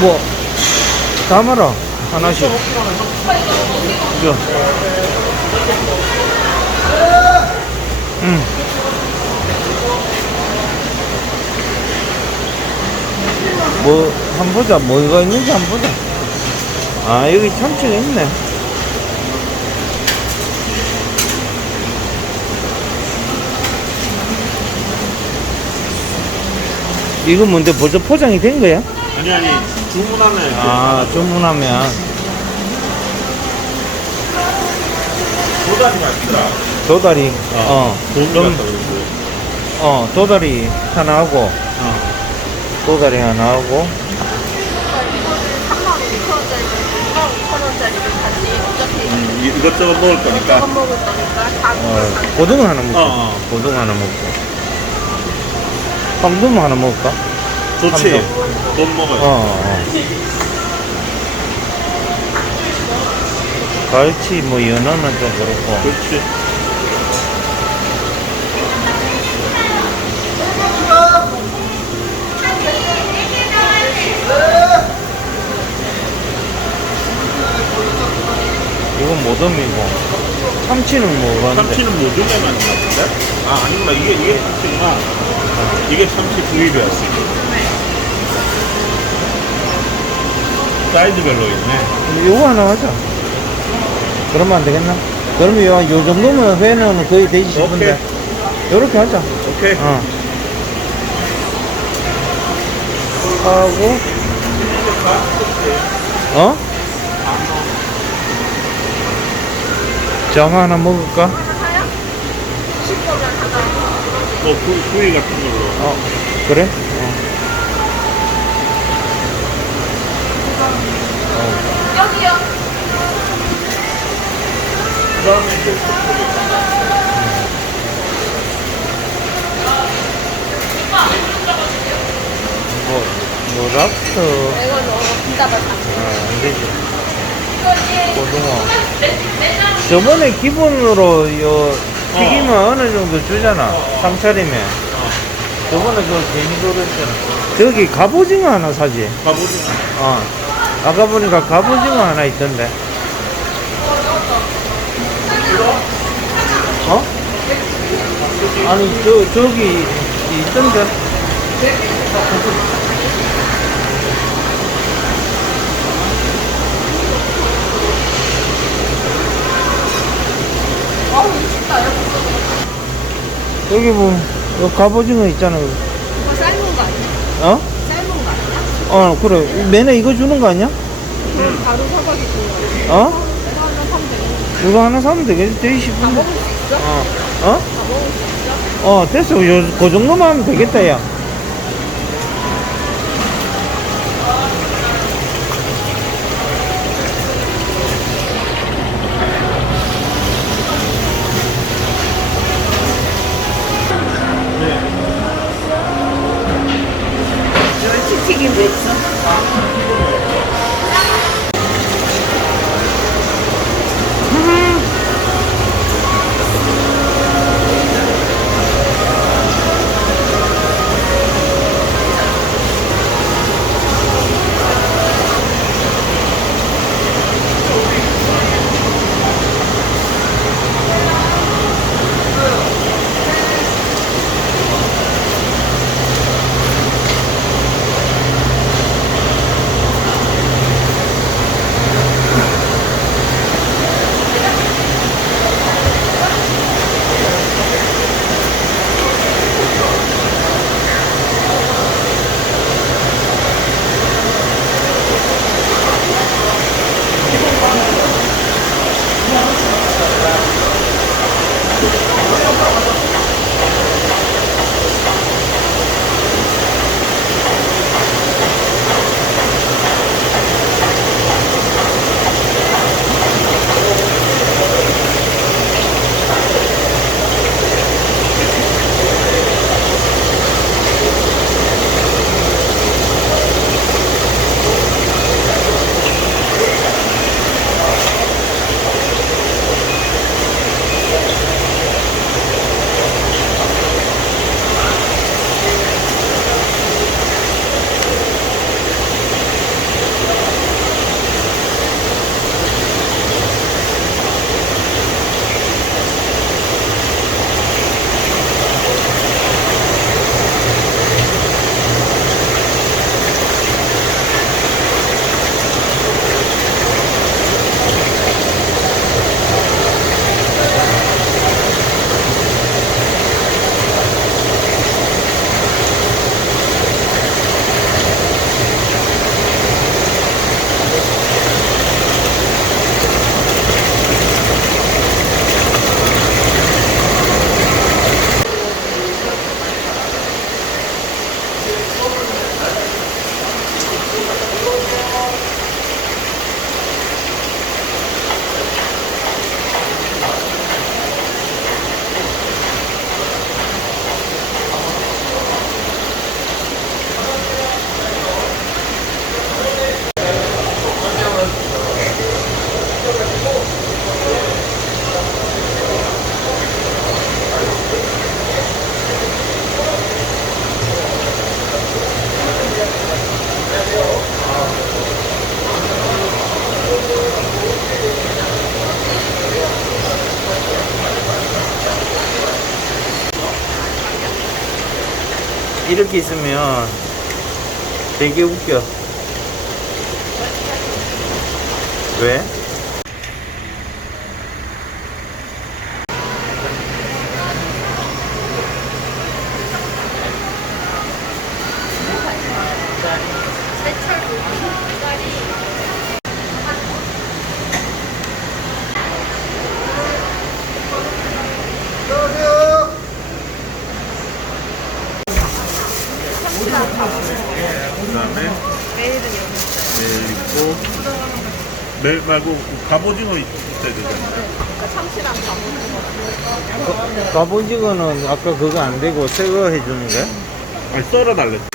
뭐 담아라 하나씩 저. 응. 뭐, 한번 보자. 뭐가 있는지 한번 보자. 아, 여기 참치가 있네. 이거 뭔데 벌써 포장이 된 거야? 아니 아니 주문하면 이렇게 아, 주문하면 도다리가 있더라. 도다리, 어, 도미 좀, 같다 그러고. 어, 도다리 하나 하고, 어. 도다리 하나 하고, 3만 5천 원짜리, 2만 5천 원짜리를 같이 어차피 음, 이- 이것저것 먹을 거니까. 먹을 거니까 다 어, 먹을 고등어 하나 먹자. 어, 어. 고등어 하나 먹고. 황금 하나 먹을까? 좋지. 삼성. 돈 먹어요. 어, 어. 갈치, 뭐, 연어는 좀 그렇고. 그렇지. 이건 모듬이고. 참치는 뭐가 하는데? 참치는 모듬에만 있나 본데? 아 아니구나 이게 이게 참치구나. 이게 참치 구이배였어. 사이즈별로 있네. 요거 하나 하자. 그러면 안 되겠나? 그러면 요, 요 정도면 회는 거의 되지 싶은데. 요렇게 하자. 오케이. 어. 하고, 어? 정 하나 먹을까? 하나 사요? 10거면 하나 뭐 구, 구이 같은 걸로. 어, 그래? 어. 어. 여기요 그 다음에 이제 뭐, 뭐. 이거 너무 아, 안 되지. 고등어. 저번에 기본으로 요 튀김은 어. 느 정도 주잖아. 상차림에. 저번에 그 괜히 그랬잖아. 저기 갑오징어 하나 사지. 가보지. 어. 아까 보니까 갑오징어 하나 있던데. 어? 아니, 저, 저기 있던데. 여기 뭐, 요 갑오징어 있잖아. 이거 삶은 거 아니야? 어? 삶은 거 아니야? 어, 그래. 매네 이거 주는 거 아니야? 바로 사가기 좋아 어? 내가 하나 사면 되겠네 이거 하나 사면 되겠지? 되게 다 싶은데. 먹을 수 있어? 어? 어? 다 먹을 수 있어? 어, 됐어. 요, 그 정도만 하면 되겠다, 야. 멸치튀김 왜 있어? 이렇게 있으면 되게 웃겨. 왜? 그 다음에 매일은 여기. 멜 있고 멜 말고 갑오징어 있어야 되잖아요. 그러니까 참치랑. 갑오징어는 아까 그거 안 되고 새거 해주는 거야? 아니 썰어 달래.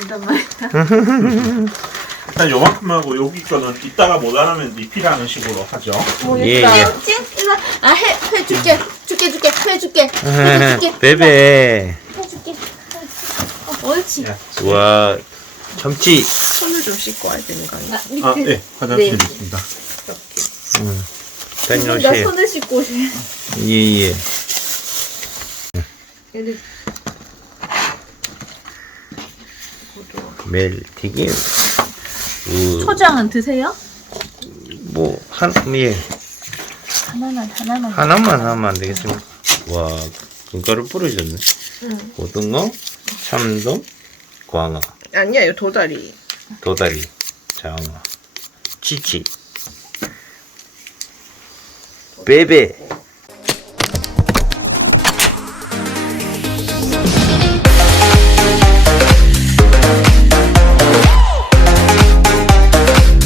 일단 요만큼 하고 여기 거는 이따가 못하면 리필하는 식으로 하죠. 예, 예. 찐 일로 아해 해줄게 줄게 줄게 해줄게 해줄게 베베. 해줄게 어, 옳지 야. 와, 참치. 손을 좀 씻고 와야 되는 거 아니야? 나 아, 밑에 네, 화장실 네. 있습니다. 응. 나 다녀오세요. 손을 씻고 오세 예, 예. 얘를 멜튀김. 우, 초장은 드세요? 뭐, 한, 예. 하나만 하나만 하나만 하면 안 되겠습니까? 와, 금가루 뿌려졌네. 응. 고등어, 참돔, 광어, 아니야, 이 도다리. 도다리, 장어, 치치, 베베.